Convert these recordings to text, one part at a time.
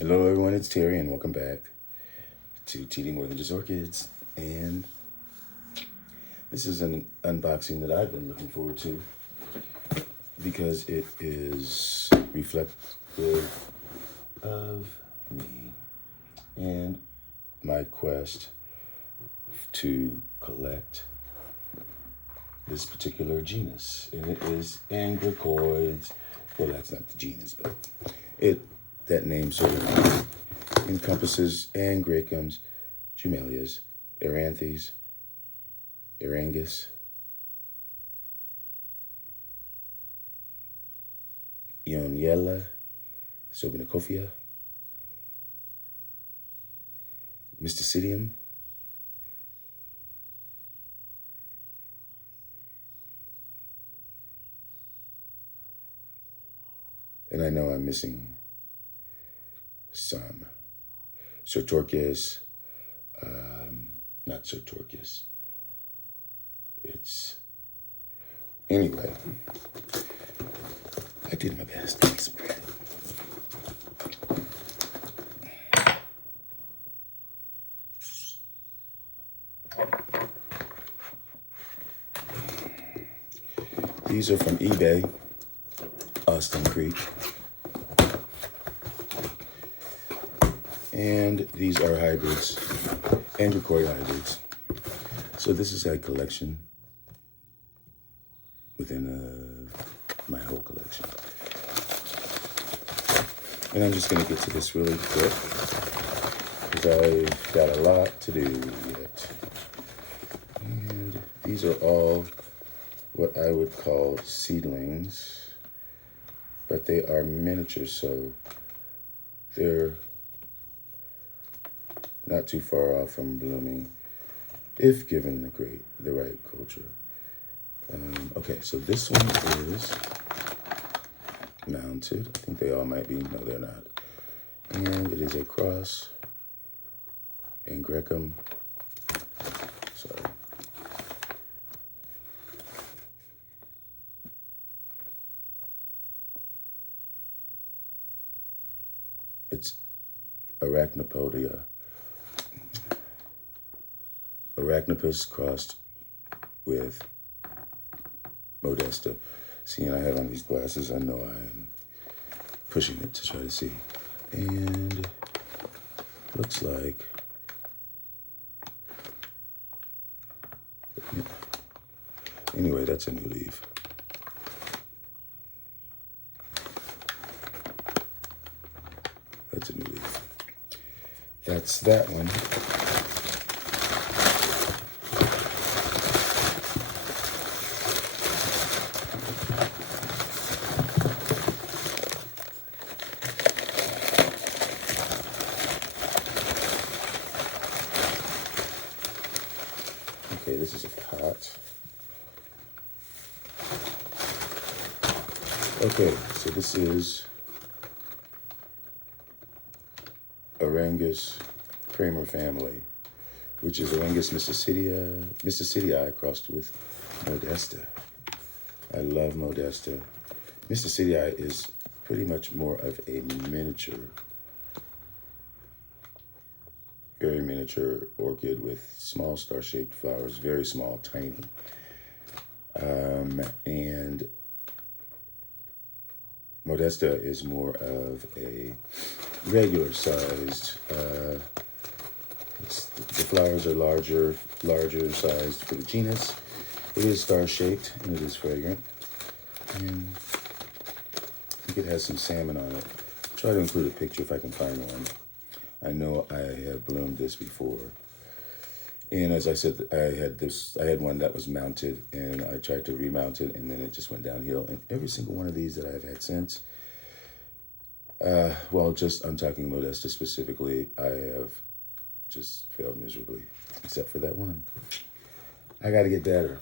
Hello everyone, it's Terry and welcome back to TD More Than Just Orchids. And this is an unboxing that I've been looking forward to because it is reflective of me and my quest to collect this particular genus. And it is ORCHIDS. Well, that's not the genus, but that name sort of encompasses Angraecums, Jumelias, Eranthes, Erangus, Ioniella, Sobinicophia, Mysticidum, and I know I'm missing some. Sertorchis, not Sertorchis. Anyway, I did my best. Thanks. These are from eBay, Austin Creek. And these are hybrids, Androchoid hybrids. So this is a collection within my whole collection. And I'm just gonna get to this really quick because I've got a lot to do yet. And these are all what I would call seedlings, but they are miniature, so they're not too far off from blooming if given the right culture. Okay, so this one is mounted. I think they all might be. No, they're not. And it is a cross Angraecum. Sorry. It's Arachnopus crossed with Modesta. See, and I have on these glasses. I know I am pushing it to try to see. And looks like, anyway, that's a new leaf. That's a new leaf. That's that one. Okay, this is a pot. Okay, so this is Arangus Kramer family, which is Arangus Mysticidii crossed with Modesta. I love Modesta. Mysticidii is pretty much more of a miniature, very miniature orchid with small star-shaped flowers, very small, tiny. And Modesta is more of a regular sized, the flowers are larger sized for the genus. It is star-shaped and it is fragrant. And I think it has some salmon on it. I'll try to include a picture if I can find one. I know I have bloomed this before. And as I said, I had one that was mounted and I tried to remount it and then it just went downhill. And every single one of these that I've had since, I'm talking Modesta specifically, I have just failed miserably, except for that one. I gotta get better.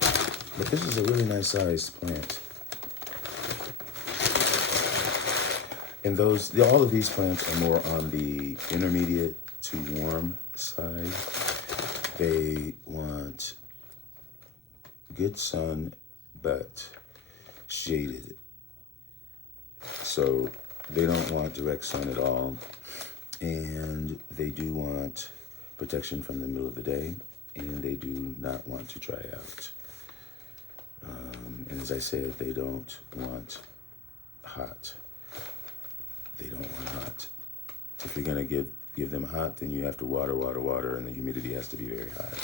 But this is a really nice sized plant. And all of these plants are more on the intermediate to warm side. They want good sun, but shaded. So they don't want direct sun at all, and they do want protection from the middle of the day, and they do not want to dry out. And as I said, they don't want hot. They don't want hot. If you're gonna give them hot, then you have to water, and the humidity has to be very high.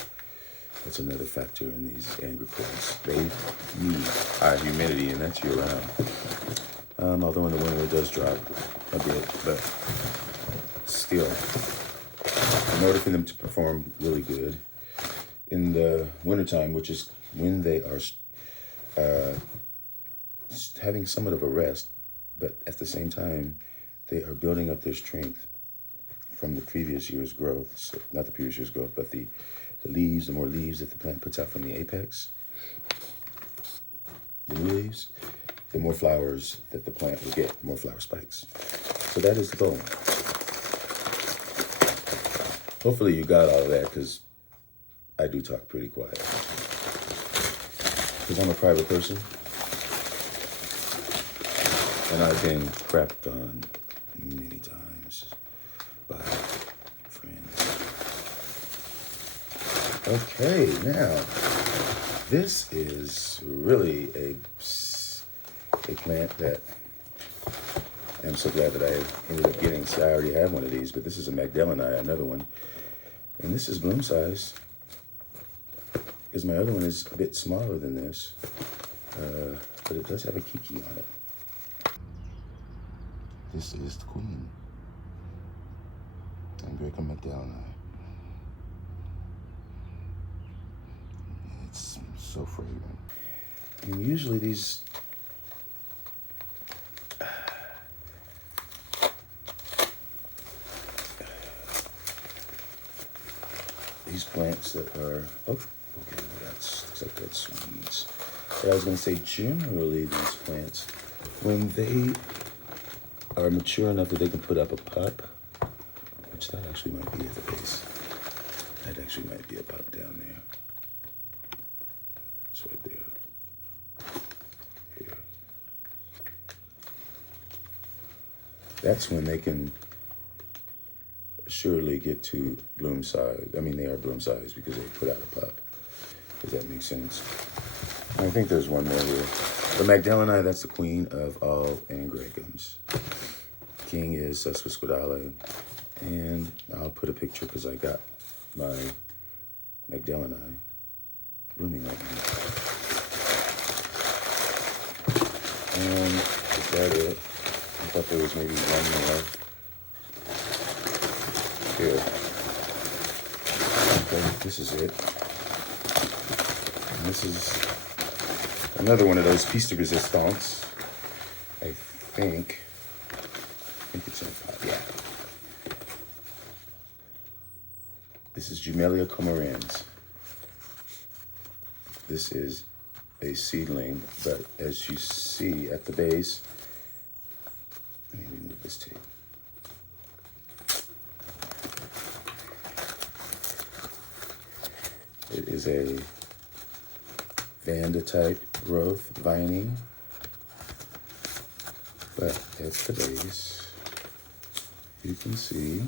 That's another factor in these angry-plants. They need high humidity, and that's year-round. Although in the winter it does drop a bit, but still, in order for them to perform really good, in the wintertime, which is when they are having somewhat of a rest, but at the same time, they are building up their strength from the previous year's growth. So not the previous year's growth, but the leaves, the more leaves that the plant puts out from the apex, the new leaves, the more flowers that the plant will get, more flower spikes. So that is the goal. Hopefully you got all of that, because I do talk pretty quiet. Because I'm a private person, and I've been crapped on many times by friends. Okay, now, this is really a plant that I'm so glad that I ended up getting. So I already have one of these, but this is a Magdaleni, another one. And this is bloom size, because my other one is a bit smaller than this, but it does have a kiki on it. This is the queen, Angelica Magdaleni. It's so fragrant. And usually these plants that are, okay, looks like that's weeds. But I was going to say, generally these plants, when they are mature enough that they can put up a pup, which that actually might be at the base. That actually might be a pup down there. It's right there. Here. That's when they can surely get to bloom size. I mean, they are bloom size because they put out a pup. Does that make sense? I think there's one more here. The Magdaleni, that's the queen of all angraecums. King is Sesquisquadale. And I'll put a picture because I got my Magdaleni blooming right now. And is that it? I thought there was maybe one more. Here. Okay, this is it. And this is another one of those piece de resistance. I think it's in a pot, yeah. This is Jumelia comerans. This is a seedling, but as you see at the base, let me remove this tape. It is a Vanda type growth vining, but at the base, you can see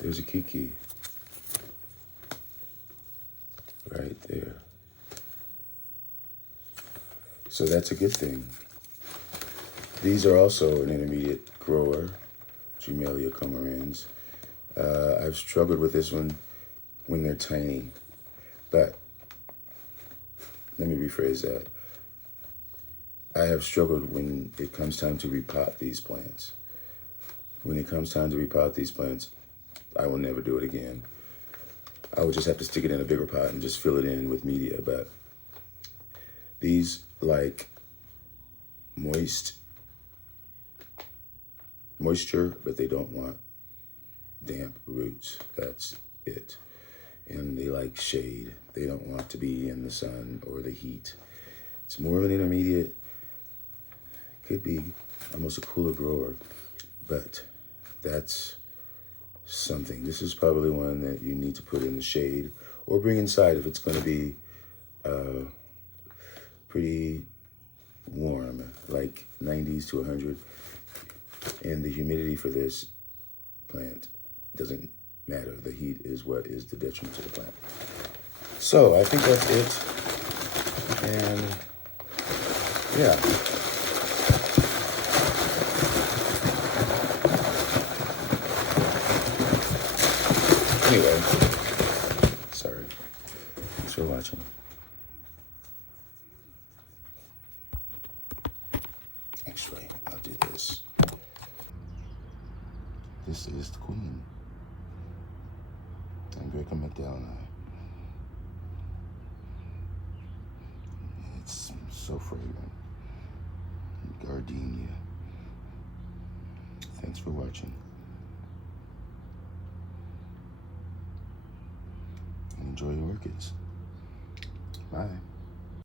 there's a kiki right there. So that's a good thing. These are also an intermediate grower, Jumelia comerans. I've struggled with this one when they're tiny, but let me rephrase that. I have struggled when it comes time to repot these plants. When it comes time to repot these plants, I will never do it again. I would just have to stick it in a bigger pot and just fill it in with media, but these like moisture, but they don't want damp roots. That's it. And they like shade. They don't want to be in the sun or the heat. It's more of an intermediate, could be almost a cooler grower, but that's something. This is probably one that you need to put in the shade or bring inside if it's going to be pretty warm, like 90s to 100. And the humidity for this plant doesn't matter. The heat is what is the detriment to the plant. So I think that's it. And yeah. Anyway, sorry. Thanks for watching. Actually, I'll do this. This is the queen. I'm Greg McDowell. It's so fragrant. Gardenia. Thanks for watching. Enjoy your orchids. Bye.